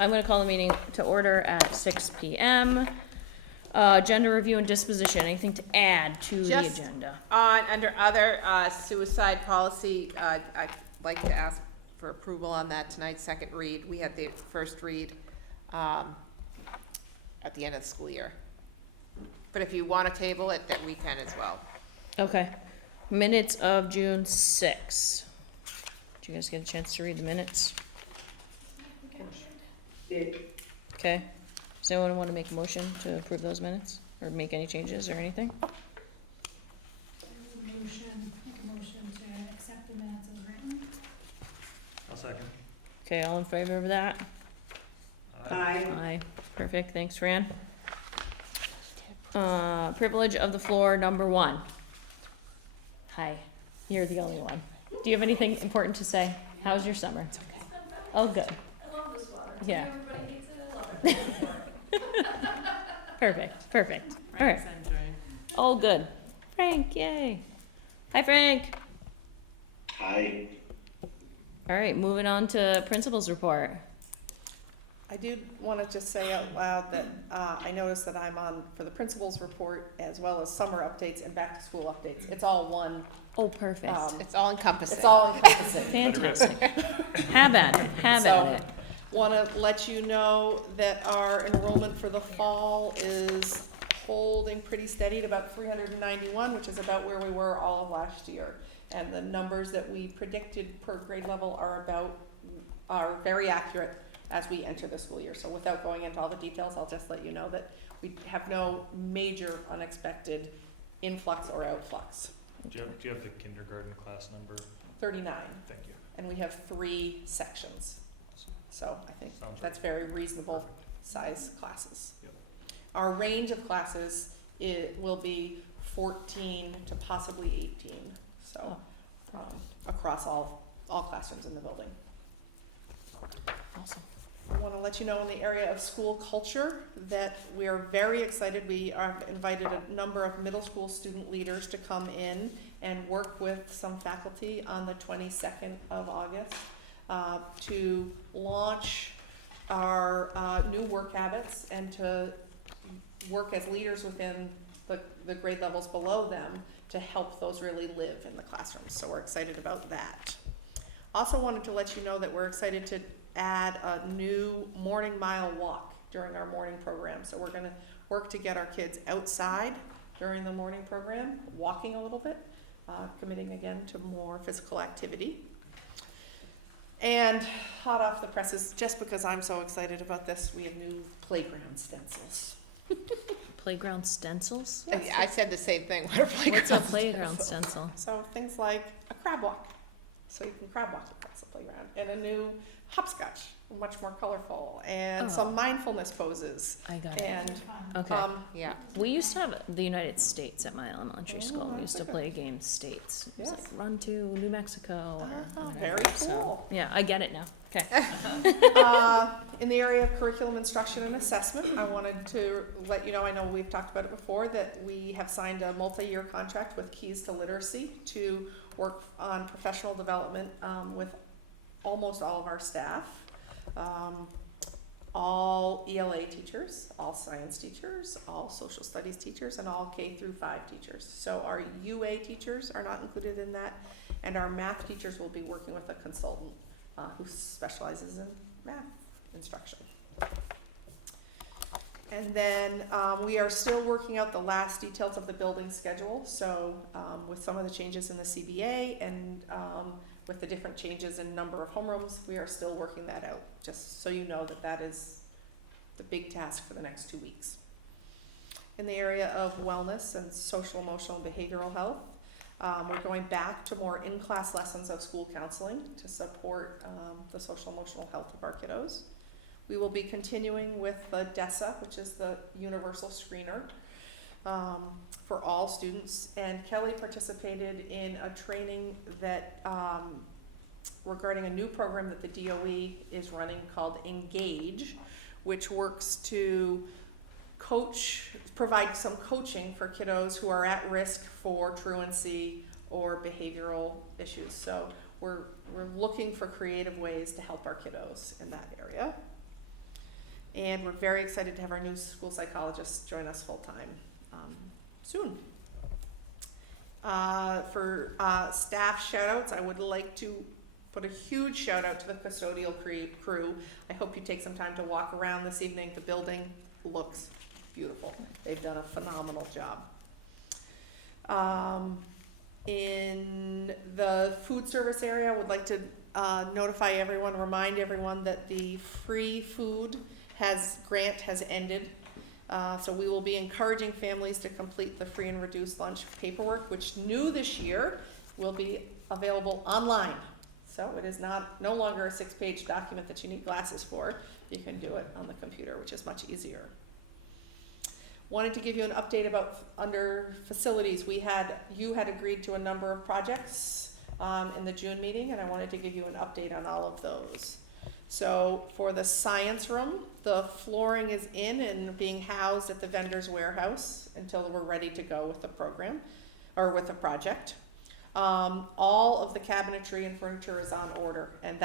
I'm gonna call the meeting to order at 6 p.m. Agenda review and disposition, anything to add to the Just agenda? under other, suicide policy, I'd like to ask for approval on that tonight, second read. We had the first read, at the end of the school year. But if you wanna table it, that we can as well. Okay. Minutes of June 6. Did you guys get a chance to read the minutes? Okay. Does anyone want to make a motion to approve those minutes, or make any changes or anything? Make a motion to accept the minutes as written. I'll second. Okay, all in favor of that? Aye. Aye. Perfect, thanks, Fran. Privilege of the floor, number 1. Hi, you're the only one. Do you have anything important to say? How's your summer? It's okay. Oh, good. I love this water. Yeah. Everybody hates it, I love it. Perfect. All right. Oh, good. Frank, yay. Hi, Frank. Hi. All right, moving on to principal's report. I do want to just say out loud that I noticed that I'm on for the principal's report as well as summer updates and back to school updates. It's all one. Oh, perfect. It's all encompassing. It's all encompassing. Fantastic. Have at it. Have at it. Want to let you know that our enrollment for the fall is holding pretty steady at about 391, which is about where we were all of last year. And the numbers that we predicted per grade level are very accurate as we enter the school year. So without going into all the details, I'll just let you know that we have no major unexpected influx or outflux. Do you have the kindergarten class number? 39, Thank you. and we have 3 sections. So I think Sounds that's very reasonable size classes. Yep. Our range of classes will be 14 to possibly 18, so across all classrooms in the building. Awesome. I want to let you know in the area of school culture that we are very excited. We have invited a number of middle school student leaders to come in and work with some faculty on the 22nd of August to launch our new work habits and to work as leaders within the grade levels below them to help those really live in the classrooms. So we're excited about that. Also wanted to let you know that we're excited to add a new morning mile walk during our morning program. So we're gonna work to get our kids outside during the morning program, walking a little bit, committing again to more physical activity. And hot off the presses, just because I'm so excited about this, we have new playground stencils. Playground stencils? I said the same thing. What are What's a playground playground stencil? So things like a crab walk, so you can crab walk across the playground, and a new hopscotch, much more colorful, and some mindfulness poses. I got it. And Okay. Yeah. We used to have the United States at my elementary school. We used to okay. play game states. It was Yes. like run to New Mexico or whatever. very So, cool. yeah, I get it now. Okay. In the area of curriculum instruction and assessment, I wanted to let you know, I know we've talked about it before, that we have signed a multi-year contract with Keys to Literacy to work on professional development with almost all of our staff. All ELA teachers, all science teachers, all social studies teachers, and all K through 5 teachers. So our UA teachers are not included in that, and our math teachers will be working with a consultant who specializes in math instruction. And then we are still working out the last details of the building schedule. So with some of the changes in the CBA and with the different changes in number of homerooms, we are still working that out, just so you know that that is the big task for the next 2 weeks. In the area of wellness and social, emotional, and behavioral health, we're going back to more in-class lessons of school counseling to support the social, emotional health of our kiddos. We will be continuing with the DESA, which is the universal screener, for all students, and Kelly participated in a training that regarding a new program that the DOE is running called Engage, which works to provide some coaching for kiddos who are at risk for truancy or behavioral issues. So we're looking for creative ways to help our kiddos in that area. And we're very excited to have our new school psychologist join us full-time soon. For staff shout-outs, I would like to put a huge shout-out to the custodial crew. I hope you take some time to walk around this evening. The building looks beautiful. They've done a phenomenal job. In the food service area, I would like to notify everyone, remind everyone that the free food grant has ended. So we will be encouraging families to complete the free and reduced lunch paperwork, which new this year will be available online. So it is no longer a 6-page document that you need glasses for. You can do it on the computer, which is much easier. Wanted to give you an update about under facilities. You had agreed to a number of projects in the June meeting, and I wanted to give you an update on all of those. So for the science room, the flooring is in and being housed at the vendor's warehouse until we're ready to go with the program, or with the project. All of the cabinetry and furniture is on order, and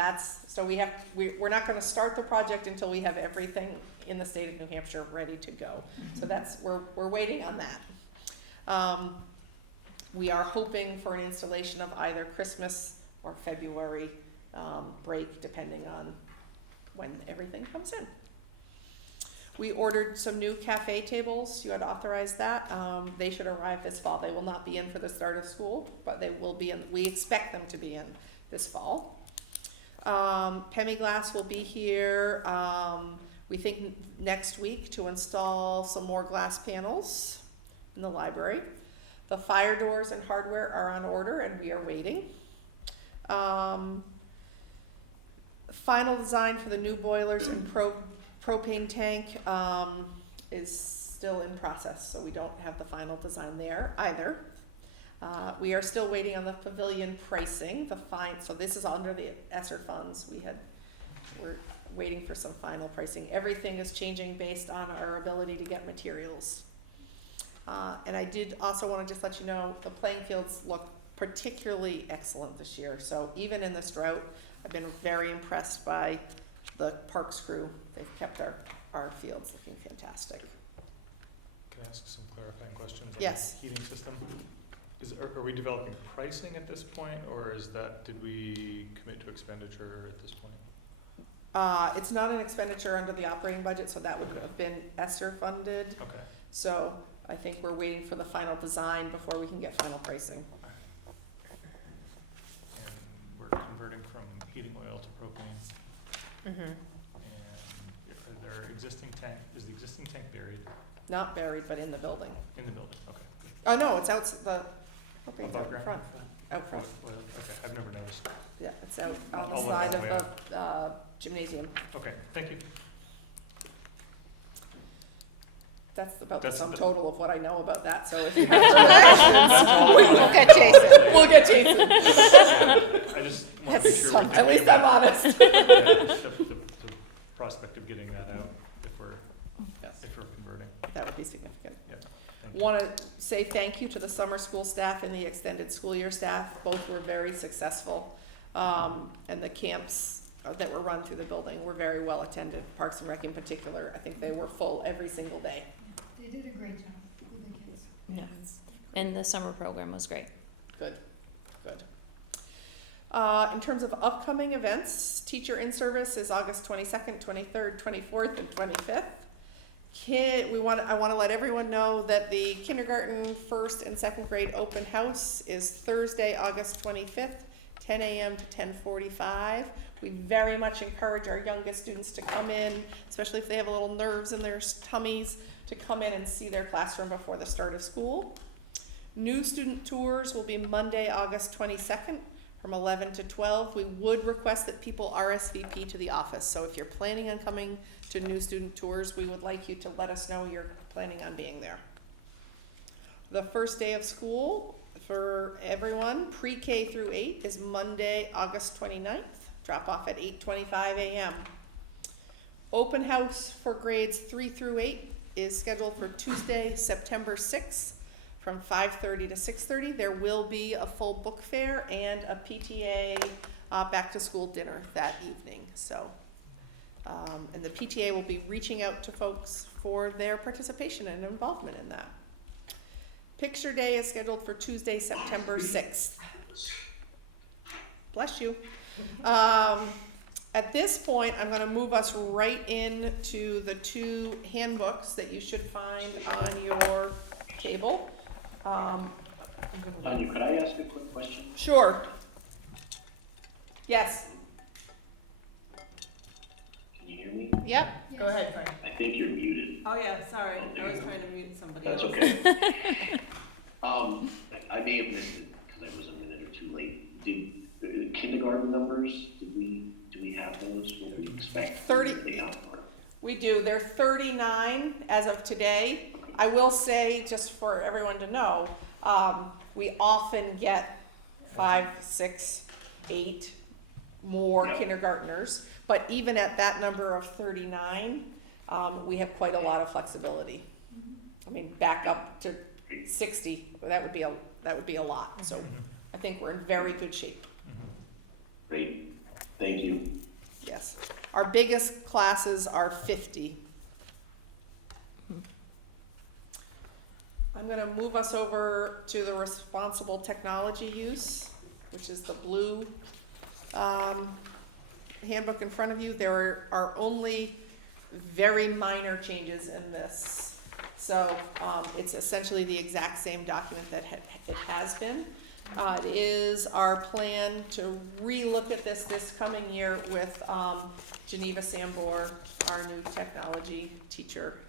we're not gonna start the project until we have everything in the state of New Hampshire ready to go. So we're waiting on that. We are hoping for an installation of either Christmas or February break, depending on when everything comes in. We ordered some new cafe tables. You had authorized that. They should arrive this fall. They will not be in for the start of school, but they will be in. We expect them to be in this fall. Pemiglass will be here, we think next week, to install some more glass panels in the library. The fire doors and hardware are on order and we are waiting. Final design for the new boilers and propane tank is still in process, so we don't have the final design there either. We are still waiting on the pavilion pricing, so this is under the ESSER funds. We're waiting for some final pricing. Everything is changing based on our ability to get materials. And I did also want to just let you know, the playing fields look particularly excellent this year. So even in this drought, I've been very impressed by the parks crew. They've kept our fields looking fantastic. Can I ask some clarifying questions on Yes. the heating system? Are we developing pricing at this point, or did we commit to expenditure at this point? It's not an expenditure under the operating budget, so that would have been ESSER funded. Okay. So I think we're waiting for the final design before we can get final pricing. And we're converting from heating oil to propane. Mm-hmm. And is the existing tank buried Not buried, but in the building. in the building? Okay. Oh, no, it's the propane's Above out ground? front. Out front. Okay, I've never noticed. Yeah, it's out on the I'll look side on of the way the gymnasium. Okay, thank you. That's about the That's sum the- total of what I know about that, so if you have questions, We'll get Jason. we'll get Jason. I just want to make sure. we're At least doing I'm that. honest. Yeah, the prospect of getting that out Yes, if we're converting. that would be significant. Thank you. Want to say thank you to the summer school staff and the extended school year staff. Both were very successful. And the camps that were run through the building were very well attended. Parks and Rec in particular, I think they were full every single day. They did a great job with the kids. Yeah. And the summer program was great. Good. In terms of upcoming events, teacher in service is August 22nd, 23rd, 24th, and 25th. I want to let everyone know that the kindergarten, first and second grade open house is Thursday, August 25th, 10 a.m. to 10:45. We very much encourage our youngest students to come in, especially if they have a little nerves in their tummies, to come in and see their classroom before the start of school. New student tours will be Monday, August 22nd from 11 to 12. We would request that people RSVP to the office. So if you're planning on coming to new student tours, we would like you to let us know you're planning on being there. The first day of school for everyone, pre-K through 8, is Monday, August 29th. Drop off at 8:25 a.m. Open house for grades 3 through 8 is scheduled for Tuesday, September 6th from 5:30 to 6:30. There will be a full book fair and a PTA back to school dinner that evening. So And the PTA will be reaching out to folks for their participation and involvement in that. Picture Day is scheduled for Tuesday, September 6th. Bless you. At this point, I'm gonna move us right into the two handbooks that you should find on your table. Tanya, could I ask a quick question? Sure. Yes. Can you hear me? Yep, Yes. go ahead, Frank. I think you're muted. Oh, yeah, sorry, Oh, there I was you go. trying to mute somebody That's else. okay. I may have missed it because I was a minute or two late. Did kindergarten numbers, do we have those? What do we expect? 30. They out for? We do. They're 39 as of today. I will say, just for everyone to know, we often get 5, 6, 8 more Yeah. kindergartners. But even at that number of 39, we have quite a lot of flexibility. I mean, back up to 60, that would be a lot. So I think we're in very good shape. Great, thank you. Yes. Our biggest classes are 50. I'm gonna move us over to the responsible technology use, which is the blue handbook in front of you. There are only very minor changes in this. So it's essentially the exact same document that it has been. It is our plan to relook at this coming year with Geneva Sambor, our new technology teacher,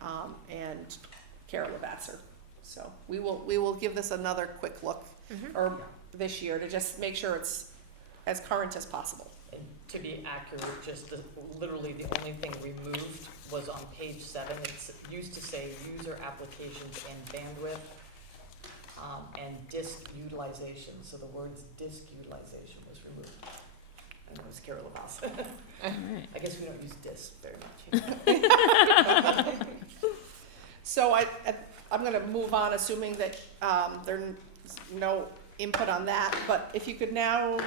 and Kara Lavasser. So we will give this another quick look, or this year, to just make sure it's as current as possible. And to be accurate, literally the only thing removed was on page 7. It used to say user applications and bandwidth, and disk utilization. So the words disk utilization was removed. And it was Kara Lavasser. Alright. I guess we don't use disk very much. So I'm gonna move on, assuming that there's no input on that, but if you could now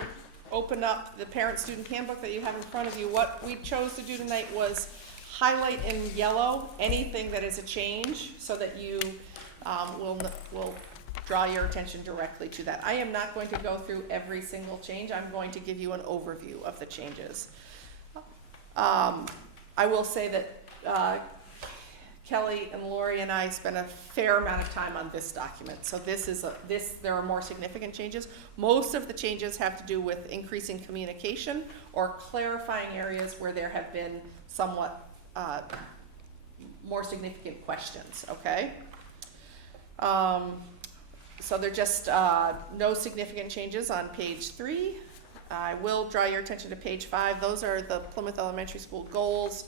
open up the parent-student handbook that you have in front of you. What we chose to do tonight was highlight in yellow anything that is a change, so that you will draw your attention directly to that. I am not going to go through every single change. I'm going to give you an overview of the changes. I will say that Kelly and Lori and I spent a fair amount of time on this document. So there are more significant changes. Most of the changes have to do with increasing communication or clarifying areas where there have been somewhat more significant questions, okay? So they're just no significant changes on page 3. I will draw your attention to page 5. Those are the Plymouth Elementary School goals.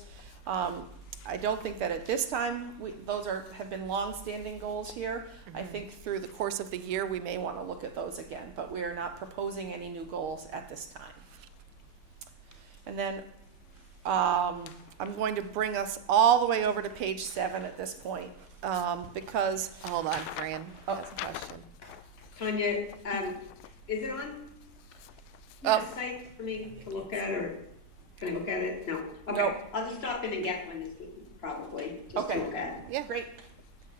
I don't think that at this time, those have been long-standing goals here. I think through the course of the year, we may want to look at those again, but we are not proposing any new goals at this time. And then I'm going to bring us all the way over to page 7 at this point, because, Hold on, Fran has a question. Tanya, is it on? Oh. A site for me to look at, or can I look at it? No. Okay. No. I'll just stop in and get one this evening, probably, just Okay. to look at. yeah, great.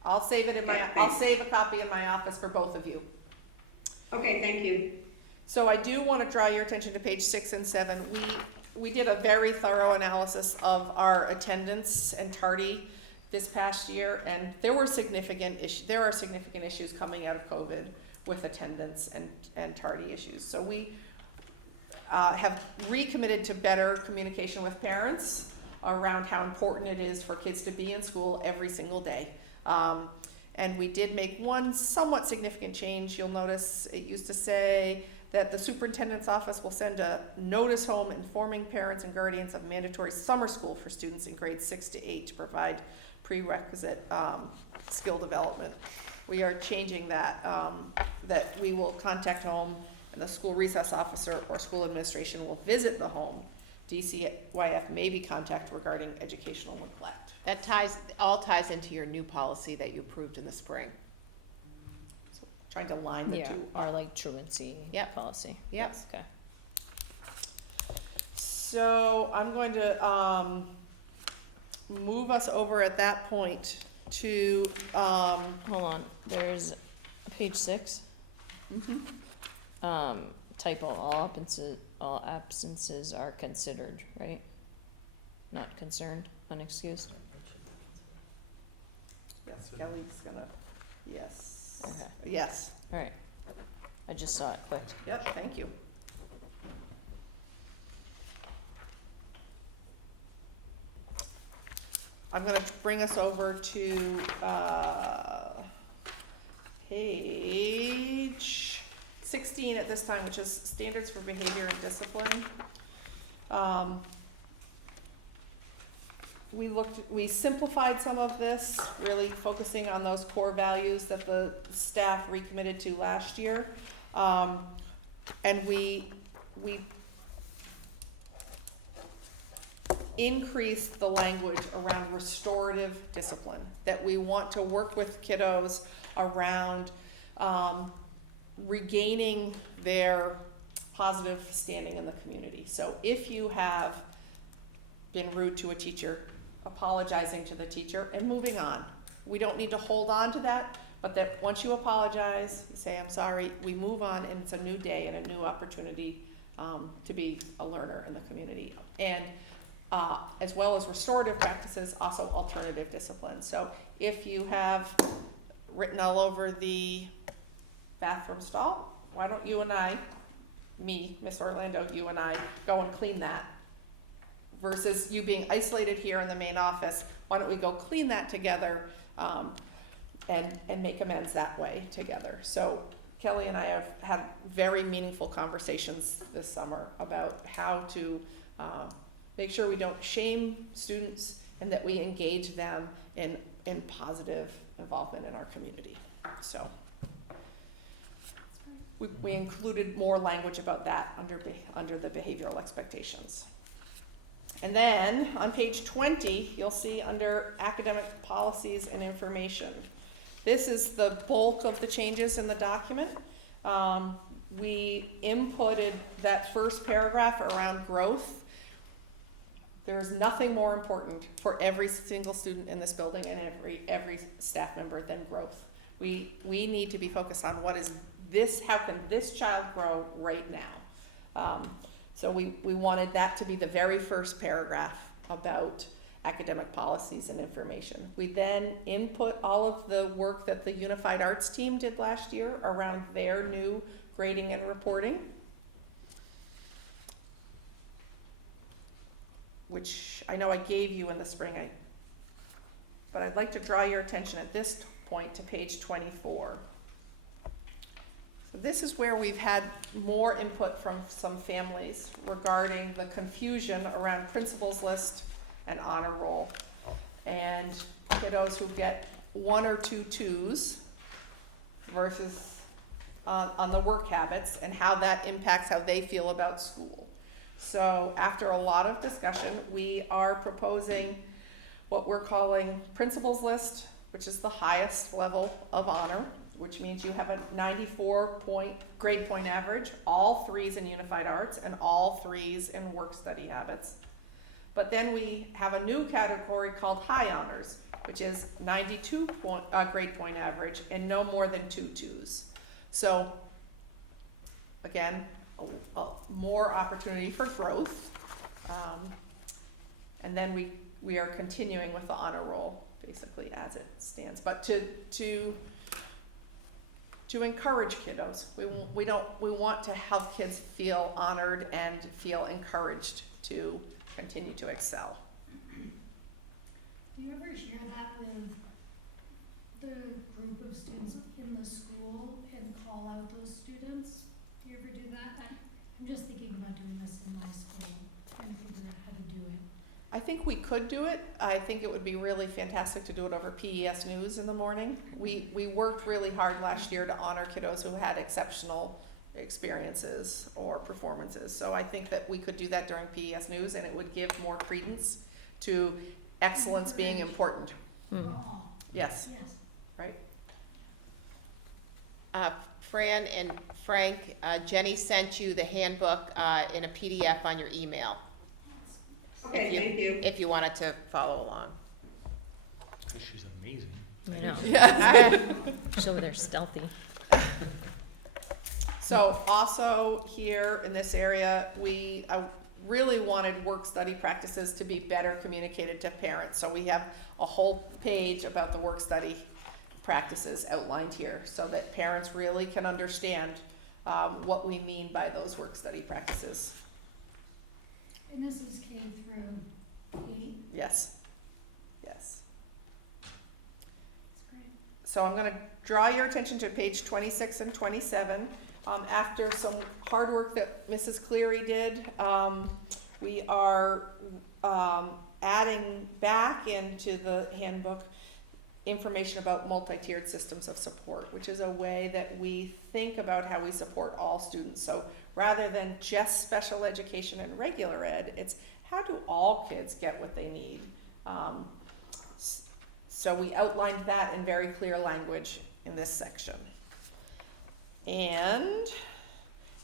I'll save it in my, Okay, I'll thanks. save a copy in my office for both of you. Okay, thank you. So I do want to draw your attention to page 6 and 7. We did a very thorough analysis of our attendance and tardy this past year, and there are significant issues coming out of COVID with attendance and tardy issues. So we have recommitted to better communication with parents around how important it is for kids to be in school every single day. And we did make one somewhat significant change. You'll notice it used to say that the superintendent's office will send a notice home informing parents and guardians of mandatory summer school for students in grades 6 to 8 to provide prerequisite skill development. We are changing that, that we will contact home, and the school recess officer or school administration will visit the home. DCYF may be contacted regarding educational neglect. That all ties into your new policy that you approved in the spring. So trying to line the Yeah, two. our like truancy Yep. policy. Yep. Okay. So I'm going to move us over at that point to, Hold on, there's page 6. mhm. Typo, all absences are considered, right? Not concerned, unexcused. Yes, Kelly's gonna, yes. Okay. Yes, All right. I just saw it clicked. yep, thank you. I'm gonna bring us over to, page 16 at this time, which is standards for behavior and discipline. We simplified some of this, really focusing on those core values that the staff recommitted to last year. And we increased the language around restorative discipline, that we want to work with kiddos around regaining their positive standing in the community. So if you have been rude to a teacher, apologizing to the teacher and moving on. We don't need to hold on to that, but that once you apologize, you say, I'm sorry, we move on, and it's a new day and a new opportunity to be a learner in the community. And as well as restorative practices, also alternative disciplines. So if you have written all over the bathroom stall, why don't you and I, me, Miss Orlando, you and I, go and clean that? Versus you being isolated here in the main office, why don't we go clean that together and make amends that way together? So Kelly and I have had very meaningful conversations this summer about how to make sure we don't shame students and that we engage them in positive involvement in our community. So we included more language about that under the behavioral expectations. And then on page 20, you'll see under academic policies and information. This is the bulk of the changes in the document. We inputted that first paragraph around growth. There's nothing more important for every single student in this building and every staff member than growth. We need to be focused on what is this, how can this child grow right now? So we wanted that to be the very first paragraph about academic policies and information. We then input all of the work that the Unified Arts team did last year around their new grading and reporting, which I know I gave you in the spring, but I'd like to draw your attention at this point to page 24. So this is where we've had more input from some families regarding the confusion around principals list and honor roll. And kiddos who get 1 or 2 twos versus on the work habits and how that impacts how they feel about school. So after a lot of discussion, we are proposing what we're calling principals list, which is the highest level of honor, which means you have a 94 grade point average, all 3s in Unified Arts and all 3s in work study habits. But then we have a new category called high honors, which is 92 grade point average and no more than 2 twos. So again, more opportunity for growth. And then we are continuing with the honor roll basically as it stands. But to encourage kiddos. We want to have kids feel honored and feel encouraged to continue to excel. Do you ever share that with the group of students in the school and call out those students? Do you ever do that? I'm just thinking about doing this in my school, trying to figure out how to do it. I think we could do it. I think it would be really fantastic to do it over PES News in the morning. We worked really hard last year to honor kiddos who had exceptional experiences or performances. So I think that we could do that during PES News and it would give more credence to excellence being important. Hmm. Oh, Yes, yes. right? Fran and Frank, Jenny sent you the handbook in a PDF on your email. Okay, thank you. If you wanted to follow along. I know. Yeah. So they're stealthy. So also here in this area, I really wanted work study practices to be better communicated to parents. So we have a whole page about the work study practices outlined here so that parents really can understand what we mean by those work study practices. And this is K through 8. Yes. Yes. That's great. So I'm gonna draw your attention to page 26 and 27. After some hard work that Mrs. Cleary did, we are adding back into the handbook information about multi-tiered systems of support, which is a way that we think about how we support all students. So rather than just special education and regular ed, it's how do all kids get what they need? So we outlined that in very clear language in this section. And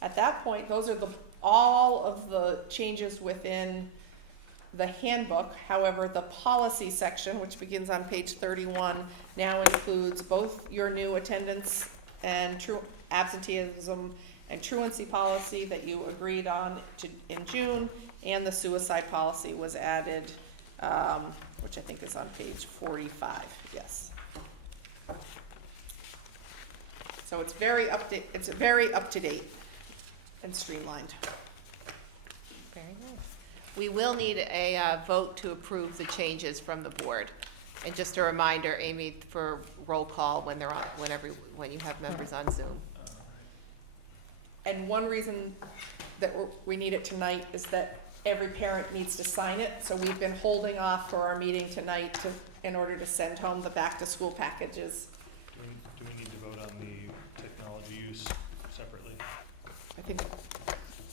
at that point, those are all of the changes within the handbook. However, the policy section, which begins on page 31, now includes both your new attendance and absenteeism and truancy policy that you agreed on in June, and the suicide policy was added, which I think is on page 45, yes. So it's very up to date and streamlined. Very good. We will need a vote to approve the changes from the board. And just a reminder, Amy, for roll call when they're on, when you have members on Zoom. And one reason that we need it tonight is that every parent needs to sign it. So we've been holding off for our meeting tonight in order to send home the back-to-school packages. Do we need to vote on the technology use separately? I think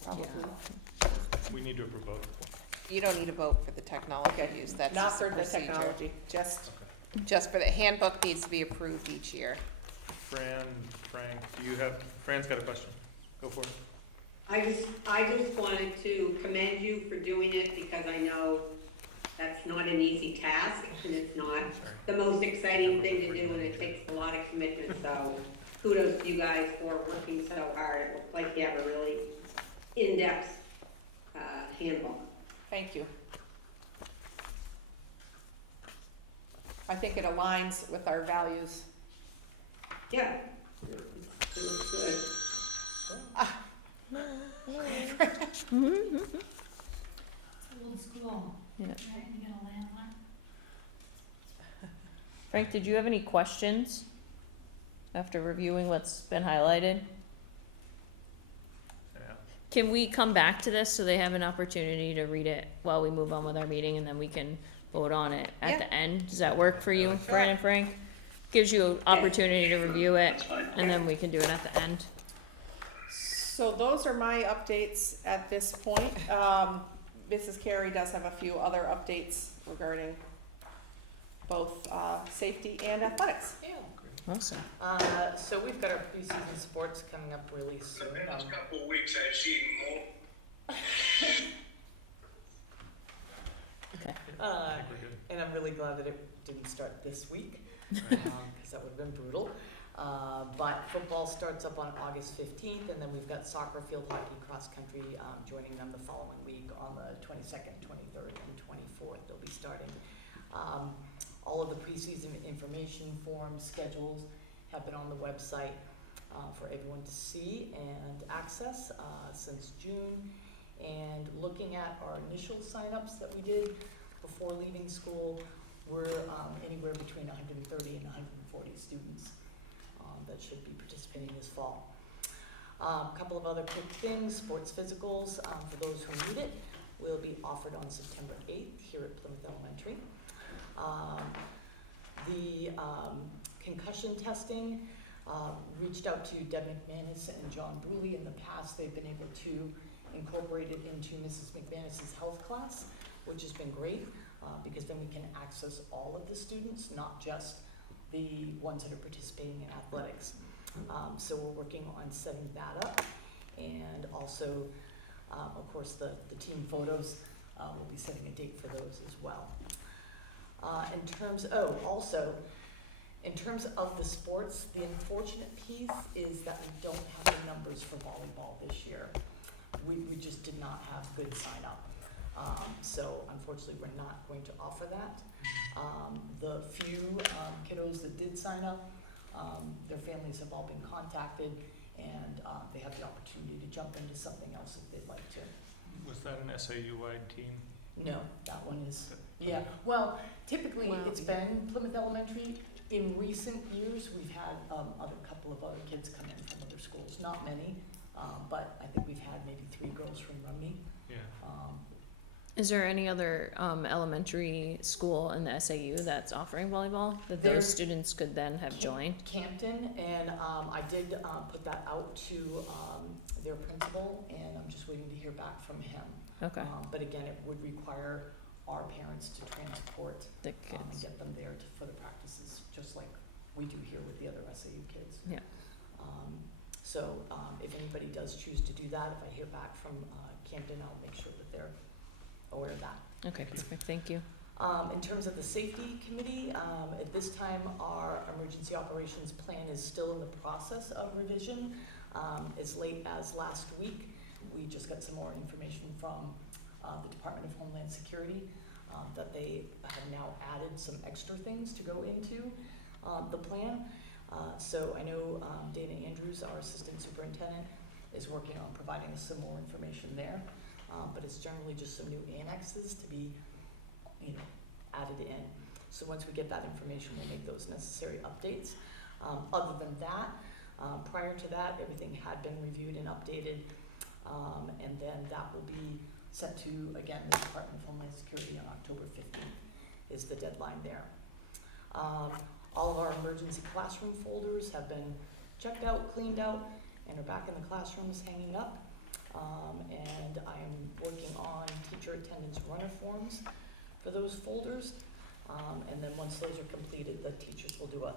probably. We need to approve both. You don't need a vote for the technology use, that's Not just a for the procedure. technology, just, Just for the handbook needs to be approved each year. Frank, Fran's got a question. Go for it. I just wanted to commend you for doing it because I know that's not an easy task and it's not the most exciting thing to do and it takes a lot of commitment. So kudos to you guys for working so hard. It looks like you have a really in-depth handbook. thank you. I think it aligns with our values. Yeah, it looks good. It's old school. Yeah. Right, you get a landmark. Frank, did you have any questions after reviewing what's been highlighted? Yeah. Can we come back to this so they have an opportunity to read it while we move on with our meeting and then we can vote on it at Yeah. the end? Does that work for you, Fran and Frank? Gives you an opportunity to review it That's fine. and then we can do it at the end. So those are my updates at this point. Mrs. Carey does have a few other updates regarding both safety and athletics. Awesome. So we've got our preseason sports coming up really soon. The past couple of weeks, I've seen more. Okay. I think we're good. And I'm really glad that it didn't start this week, because that would have been brutal. But football starts up on August 15th, and then we've got soccer, field hockey, cross country joining them the following week on the 22nd, 23rd, and 24th. They'll be starting. All of the preseason information forms, schedules have been on the website for everyone to see and access since June. And looking at our initial signups that we did before leaving school, we're anywhere between 130 and 140 students that should be participating this fall. A couple of other quick things, sports physicals, for those who need it, will be offered on September 8th here at Plymouth Elementary. The concussion testing, reached out to Deb McManus and John Bruley in the past. They've been able to incorporate it into Mrs. McManus's health class, which has been great, because then we can access all of the students, not just the ones that are participating in athletics. So we're working on setting that up, and also, of course, the team photos, we'll be setting a date for those as well. In terms, also, In terms of the sports, the unfortunate piece is that we don't have the numbers for volleyball this year. We just did not have good sign up. So unfortunately, we're not going to offer that. The few kiddos that did sign up, their families have all been contacted, and they have the opportunity to jump into something else if they'd like to. Was that an SAU-wide team? No, that one is, yeah, well, typically it's been Plymouth Elementary. In recent years, we've had couple of other kids come in from other schools, not many, but I think we've had maybe 3 girls from Rumney. Yeah. Is there any other elementary school in the SAU that's offering volleyball that those There's students could then have joined? Campton, and I did put that out to their principal, and I'm just waiting to hear back from him. Okay, But again, it would require our parents to transport the and kids. get them there for the practices, just like we do here with the other SAU kids. Yeah. So if anybody does choose to do that, if I hear back from Campton, I'll make sure that they're aware of that. Okay, perfect, thank you. In terms of the safety committee, at this time, our emergency operations plan is still in the process of revision. As late as last week, we just got some more information from the Department of Homeland Security that they have now added some extra things to go into the plan. So I know Dana Andrews, our assistant superintendent, is working on providing us some more information there. But it's generally just some new annexes to be, added in. So once we get that information, we'll make those necessary updates. Other than that, prior to that, everything had been reviewed and updated, and then that will be sent to, again, the Department of Homeland Security on October 15th is the deadline there. All of our emergency classroom folders have been checked out, cleaned out, and are back in the classrooms hanging up. And I am working on teacher attendance runner forms for those folders. And then once those are completed, the teachers will do a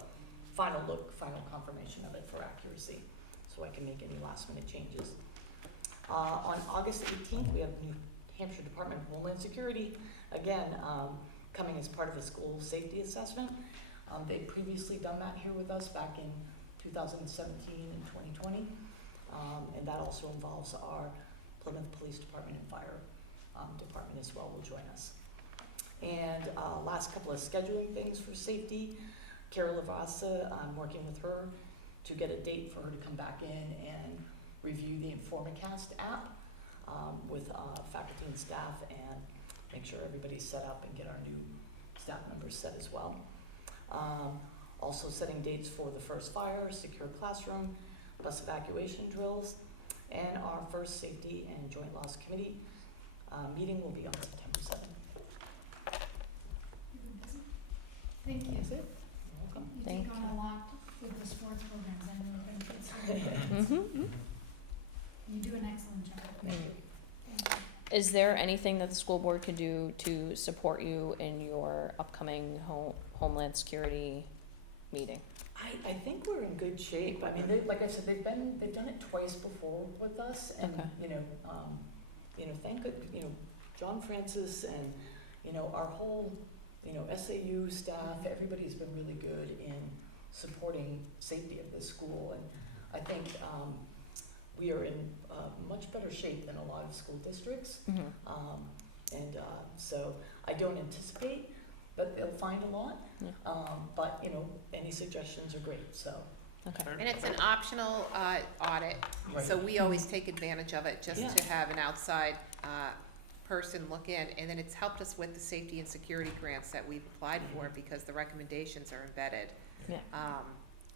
final look, final confirmation of it for accuracy, so I can make any last minute changes. On August 18th, we have New Hampshire Department of Homeland Security, again, coming as part of the school safety assessment. They've previously done that here with us back in 2017 and 2020. And that also involves our Plymouth Police Department and Fire Department as well will join us. And last couple of scheduling things for safety. Kara Lavassa, I'm working with her to get a date for her to come back in and review the Informacast app with faculty and staff and make sure everybody's set up and get our new staff members set as well. Also setting dates for the first fire, secure classroom, bus evacuation drills, and our first safety and joint loss committee meeting will be on September 7th. Thank you. That's it. You're welcome. You Thank take on a lot with the sports programs, I know the benefits. Mm-hmm. You do an excellent job. Thank you. Thank you. Is there anything that the school board could do to support you in your upcoming Homeland Security meeting? I think we're in good shape. I mean, like I said, they've done it twice before with us, and Okay. Thank good, John Francis and our whole SAU staff. Everybody's been really good in supporting safety of this school, and I think we are in much better shape than a lot of school districts. Mm-hmm. So I don't anticipate that they'll find a lot, but any suggestions are great. So. Okay. And it's an optional audit, so we always take advantage of it just to have an outside person look in. And then it's helped us with the safety and security grants that we've applied for because the recommendations are embedded. Yeah.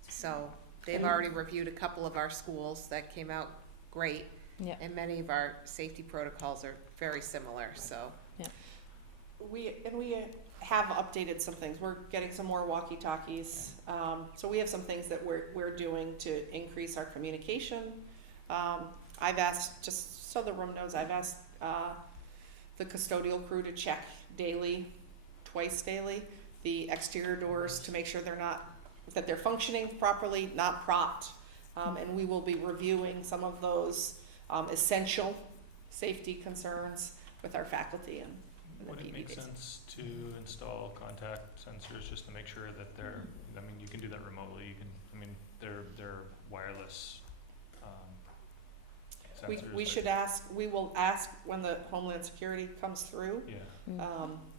So they've already reviewed a couple of our schools that came out great. Yeah. And many of our safety protocols are very similar, so. We have updated some things. We're getting some more walkie-talkies. So we have some things that we're doing to increase our communication. I've asked, just so the room knows, I've asked the custodial crew to check twice daily, the exterior doors to make sure that they're functioning properly, not propped. And we will be reviewing some of those essential safety concerns with our faculty and the Would it PD make days. sense to install contact sensors just to make sure that they're, I mean, you can do that remotely, you can, I mean, they're wireless, sensors. We that- should ask, we will ask when the Homeland Security comes through. Yeah,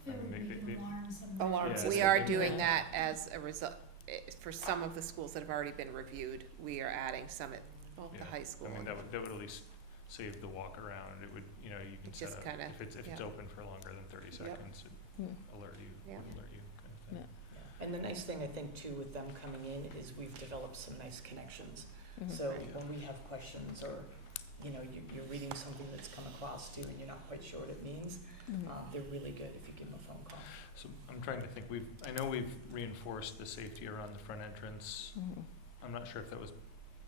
It would Make be it- an alarm somewhere. Alarm Yeah. system. We are Yeah. doing that as a result, for some of the schools that have already been reviewed, we are adding some at the Yeah. high school. I mean, that would at least save the walk around, it would, you know, you can It set just up, kinda- if it's yeah. open for longer than 30 seconds, it Mm. alert you, Yeah. kind of thing. And the nice thing, I think, too, with them coming in is we've developed some nice connections. Mhm. So There you go. when we have questions or, you know, you're reading something that's come across too and you're not quite sure what it means, Mhm. they're really good if you give them a phone call. So I'm trying to think, I know we've reinforced the safety around the front entrance. Mhm. I'm not sure if that was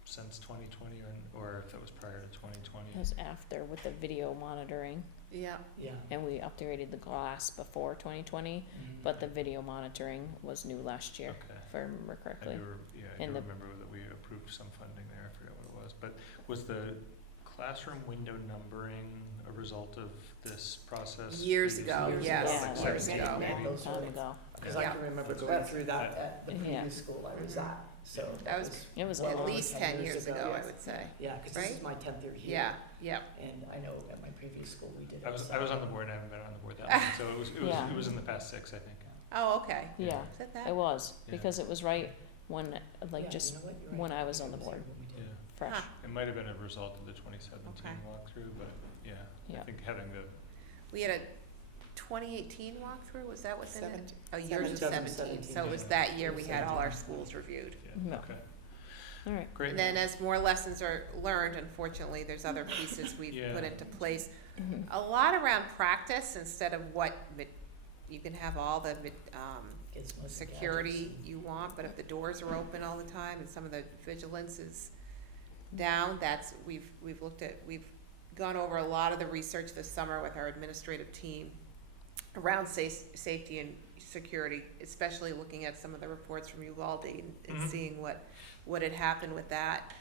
since 2020 or if that was prior to 2020. It was after with the video monitoring, Yeah, Yeah. and we upgraded the glass before 2020, but the video monitoring was new last year, Okay. if I remember I correctly. do, I And do the- remember that we approved some funding there, I forget what it was. But was the classroom window numbering a result of this process? Years ago, previously? yes, Yeah, years like ago. maybe. Long time ago. Because I Yeah. can remember So going it's- through that at the Yeah. previous school I was at, so. That was It was well At over long. least 10 years ago, I yes. would say. Yeah, because this is Right? my 10th year here. Yeah, yeah. And I know at my previous school we did. I was it, so- on the board, I haven't been on the board that long, so Yeah. it was in the past 6, I think. Oh, okay. Yeah, Is that that? it was, Yeah. because it was right when, like, Yeah, just you know what, you're right. when I was think on the it was board. here when we did it. Yeah, fresh. Huh. it might have been a result of the 2017 Okay. walkthrough, but yeah, I Yeah. think having the, We had a 2018 walkthrough, was that what's in it? 17. Oh, yours was 17, so it was that year we had all our schools reviewed. yeah, Yeah. okay, All right. great. And then as more lessons are learned, unfortunately, there's other pieces we've Yeah. put into place. Mhm. A lot around practice instead of what, you can have all the Gizmos and security gadgets. you want, but if the doors are open all the time and some of the vigilance is down, we've looked at, we've gone over a lot of the research this summer with our administrative team around safety and security, especially looking at some of the reports from Uvalde and Mhm. seeing what had happened with that.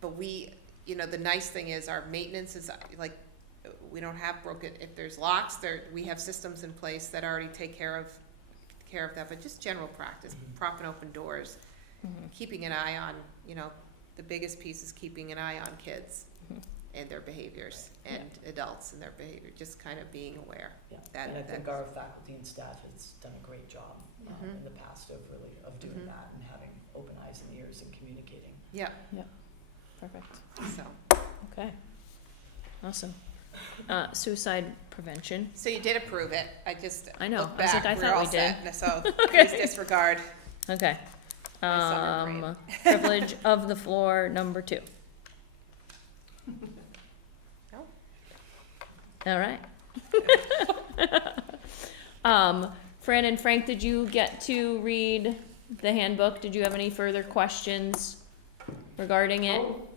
But the nice thing is our maintenance is like, we don't have broken, if there's locks, we have systems in place that already take care of that, but just general practice, Mhm. propping open doors, Mhm. keeping an eye on, the biggest piece is keeping an eye on kids Mhm. and their behaviors and adults and their behavior, just kind of being aware. Yeah, That- and I think that- our faculty and staff has done a great job Mhm. in the past of doing Mhm. that and having open eyes and ears and communicating. Yeah, Perfect. so, Okay. Awesome. Suicide prevention. so you did approve it, I just I know. looked I was like, back, I we're thought all we did. set, so Okay. please disregard. Okay. My summer brain. Privilege of the floor, number 2. No. All right. Fran and Frank, did you get to read the handbook? Did you have any further questions regarding it? Oh,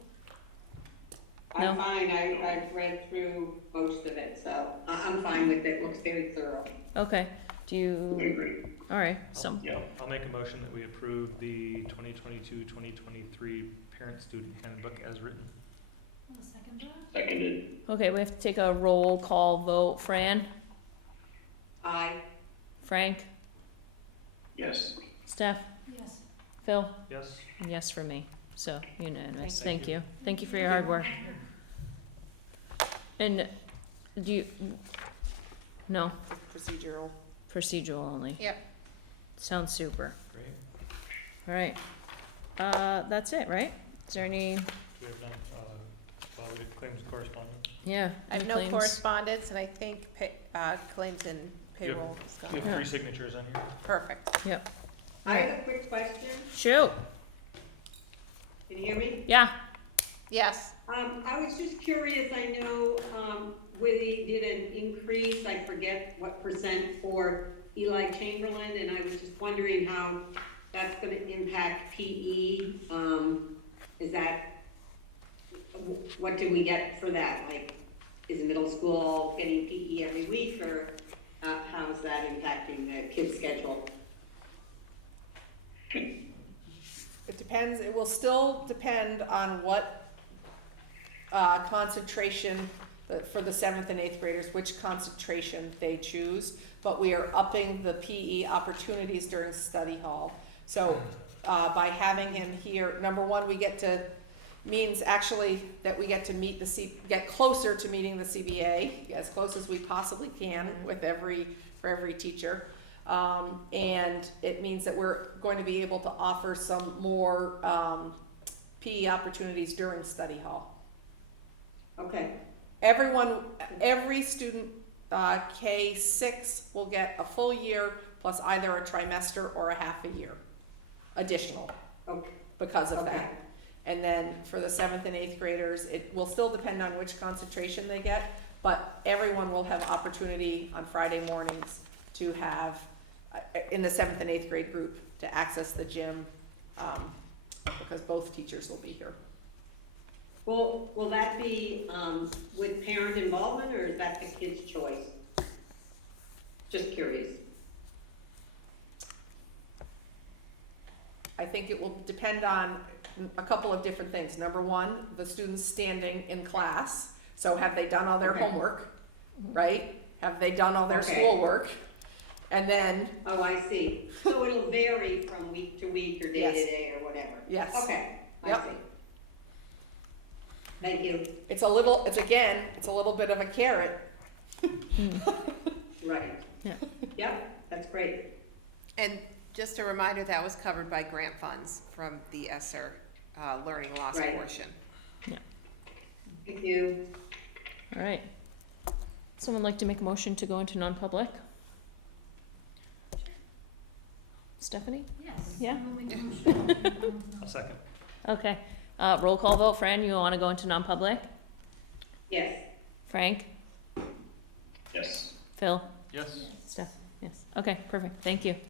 No. I'm fine, I've read through most of it, so I'm fine with it, looks very thorough. Okay. Do Okay, you, great. all right, so, Yeah. I'll make a motion that we approve the 2022-2023 Parent-Student Handbook as written. I'll second that. Seconded. okay, we have to take a roll call vote. Fran? Aye. Frank? Yes. Steph? Yes. Phil? Yes? And yes for me, so unanimous. Thank Thank you. you. Thank you for your hard work. And do you, no, Procedural. procedural only. Yep. Sounds super. Great. All right. That's it, right? Is there any, Do we have none, we did claims correspondence? yeah? I have any no claims? correspondence, and I think claims and payroll is We gone. have 3 signatures on here. Perfect. Yep. I have a quick question, Shoot, can you hear me? yeah. Yes. I was just curious, I know, Withy did an increase, I forget what % for Eli Chamberlain, and I was just wondering how that's gonna impact PE. Is that, what do we get for that? Like, is middle school getting PE every week, or how is that impacting the kids' schedule? It depends, it will still depend on what concentration for the 7th and 8th graders, which concentration they choose, but we are upping the PE opportunities during study hall. So, by having him here, number one, means actually that we get to get closer to meeting the CBA, as close as we possibly can for every teacher. And it means that we're going to be able to offer some more, PE opportunities during study hall. Okay, Every student, K6 will get a full year plus either a trimester or a half a year additional okay, because of okay. that. And then for the 7th and 8th graders, it will still depend on which concentration they get, but everyone will have opportunity on Friday mornings to have, in the 7th and 8th grade group, to access the gym, because both teachers will be here. Well, will that be, with parent involvement, or is that the kid's choice? Just curious. I think it will depend on a couple of different things. Number one, the students standing in class. So have they done all their Okay. homework, right? Have they done all their Okay. schoolwork? And then, Oh, I see. So it'll vary from week to week or day Yes. to day or whatever? Yes. Okay, I Yep. see. Thank you. it's a little bit of a carrot. Right. Yeah. Yep, that's great. And just a reminder, that was covered by grant funds from the ESSER learning loss Right. portion. Thank you. All right. Someone like to make a motion to go into non-public? Stephanie? Yes. Yeah. I'll make a motion. A second. Okay. Roll call vote. Fran, you want to go into non-public? Yes. Frank? Yes. Phil? Yes. Steph? Yes. Okay, perfect. Thank you.